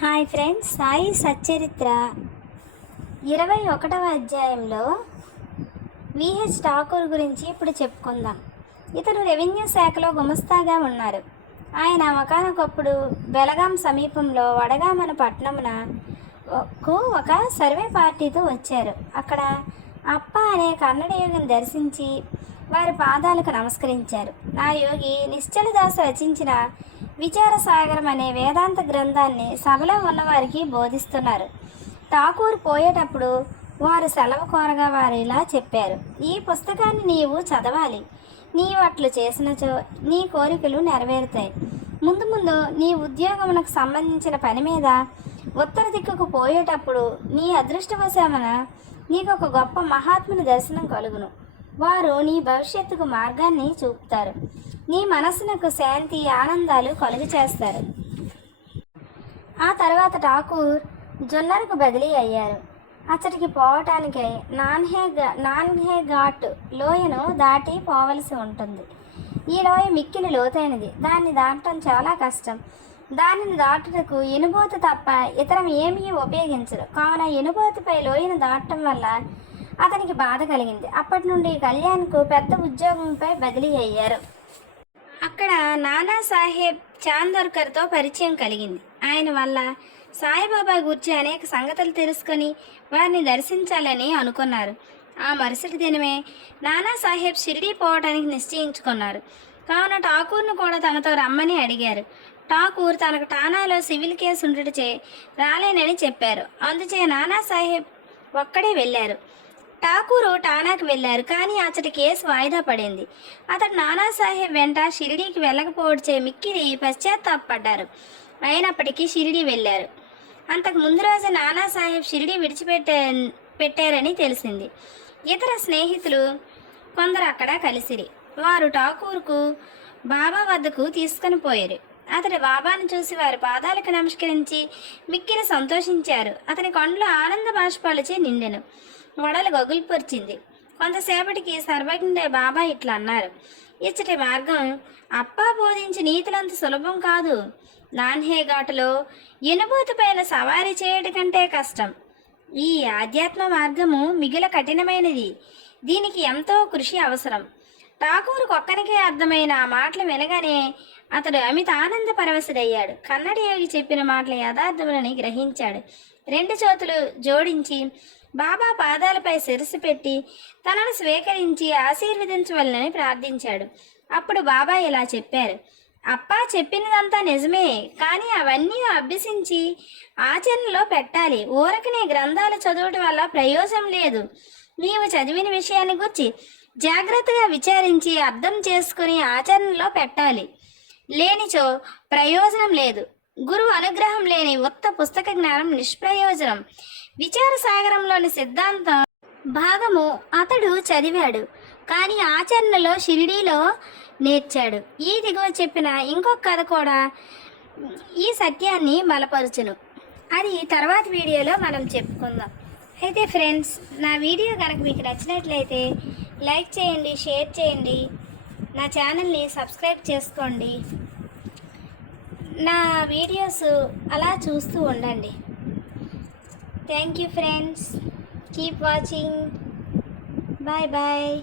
Hi friends Sai Satcharitra. ఇరవై ఒకటవ అధ్యాయంలో విహెచ్ ఠాకూర్ గురించి ఇప్పుడు చెప్పుకుందాం. ఇతను రెవెన్యూ శాఖలో గుమస్తాగా ఉన్నారు. ఆయన ఒకనొకప్పుడు బెలగాం సమీపంలో వడగామన పట్టణమున కు ఒక సర్వే పార్టీతో వచ్చారు. అక్కడ అప్ప అనే కన్నడ యోగిని దర్శించి వారి పాదాలకు నమస్కరించారు. నా యోగి నిశ్చలదాస రచించిన విచారసాగరం అనే వేదాంత గ్రంథాన్ని సభలో ఉన్నవారికి బోధిస్తున్నారు. ఠాకూర్ పోయేటప్పుడు వారు సెలవు కోరగా వారు ఇలా చెప్పారు. ఈ పుస్తకాన్ని నీవు చదవాలి. నీవు అట్లు చేసినచో నీ కోరికలు నెరవేరుతాయి. ముందు ముందు నీ ఉద్యోగమునకు సంబంధించిన పని మీద ఉత్తర దిక్కుకు పోయేటప్పుడు నీ అదృష్టవశామన నీకు ఒక గొప్ప మహాత్ముని దర్శనం కలుగును. వారు నీ భవిష్యత్తుకు మార్గాన్ని చూపుతారు. నీ మనసునకు శాంతి ఆనందాలు కలుగు చేస్తారు ఆ తర్వాత ఠాకూర్ జొన్నరకు బదిలీ అయ్యారు. అచ్చటికి పోవటానికి నాన్హే నాన్హే ఘాట్ లోయను దాటి పోవలసి ఉంటుంది. ఈ లోయ మిక్కిలి లోతైనది. దాన్ని దాటడం చాలా కష్టం. దానిని దాటుటకు ఎనుబోతు తప్ప ఇతరం ఏమీ ఉపయోగించరు. కావున ఎనుబోతుపై లోయను దాటడం వల్ల అతనికి బాధ కలిగింది. అప్పటి నుండి కళ్యాణ్కు పెద్ద ఉద్యోగంపై బదిలీ అయ్యారు. అక్కడ నానాసాహెబ్ చాందోర్కర్తో పరిచయం కలిగింది. ఆయన వల్ల సాయిబాబా గురించి అనేక సంగతులు తెలుసుకొని వారిని దర్శించాలని అనుకున్నారు. ఆ మరుసటి దినమే నానాసాహెబ్ షిరిడి షిరిడీ పోవడానికి నిశ్చయించుకున్నారు. కావున ఠాకూర్ను కూడా తనతో రమ్మని అడిగారు. ఠాకూర్ తనకు ఠానాలో సివిల్ కేసు ఉండటచే రాలేనని చెప్పారు. అందుచే నానా సాహెబ్ ఒక్కడే వెళ్ళారు. ఠాకూరు టానాకు వెళ్ళారు కానీ అతడి కేసు వాయిదా పడింది. అతడు నానాసాహెబ్ వెంట షిరిడీకి వెళ్ళకపోవచ్చే మిక్కిరి పశ్చాత్తాపడ్డారు. అయినప్పటికీ షిరిడీ వెళ్ళారు. అంతకు ముందు రోజు నానాసాహెబ్ షిరిడీ విడిచిపెట్టే పెట్టారని తెలిసింది. ఇతర స్నేహితులు కొందరు అక్కడ కలిసిరి. వారు ఠాకూర్కు బాబా వద్దకు తీసుకొని పోయారు. అతడి బాబాను చూసి వారి పాదాలకు నమస్కరించి మిక్కిరి సంతోషించారు. అతని కొండలో ఆనంద బాష్పాలచే నిండెను. వడలు గొగుల్పరిచింది. కొంతసేపటికి సర్వజ్ఞుడే బాబా ఇట్లా అన్నారు. ఇచ్చటి మార్గం అప్పా బోధించి నీతులంత సులభం కాదు. నాన్హే ఘాటులో ఎనుబోతు సవారీ చేయడం కంటే కష్టం. ఈ ఆధ్యాత్మ మార్గము మిగిల కఠినమైనది. దీనికి ఎంతో కృషి అవసరం. ఠాకూరుకు ఒక్కరికే అర్థమైన ఆ మాటలు వినగానే అతడు అమిత ఆనంద పరవశుడయ్యాడు. కన్నడ యోగి చెప్పిన మాటల యథార్థములని గ్రహించాడు. రెండు చేతులు జోడించి బాబా పాదాలపై శిరస్సు పెట్టి తనను స్వీకరించి ఆశీర్వదించవలనని ప్రార్థించాడు. అప్పుడు బాబా ఇలా చెప్పారు. అప్పా చెప్పినదంతా నిజమే కానీ అవన్నీ అభ్యసించి ఆచరణలో పెట్టాలి. ఊరకనే గ్రంథాలు చదవటం వల్ల ప్రయోజనం లేదు. నీవు చదివిన విషయాన్ని గురించి జాగ్రత్తగా విచారించి అర్థం చేసుకుని ఆచరణలో పెట్టాలి. లేనిచో ప్రయోజనం లేదు. గురువు అనుగ్రహం లేని ఉత్త పుస్తక జ్ఞానం నిష్ప్రయోజనం. విచార సాగరంలోని సిద్ధాంతం భాగము అతడు చదివాడు కానీ ఆచరణలో షిరిడీలో నేర్చాడు. ఈ దిగువ చెప్పిన ఇంకొక కథ కూడా ఈ సత్యాన్ని బలపరుచును. అది తర్వాత వీడియోలో మనం చెప్పుకుందాం. అయితే ఫ్రెండ్స్ నా వీడియో కనుక మీకు నచ్చినట్లయితే లైక్ చేయండి షేర్ చేయండి. నా ఛానల్ని సబ్స్క్రైబ్ చేసుకోండి. నా వీడియోస్ అలా చూస్తూ ఉండండి. Thank you friends keep watching bye bye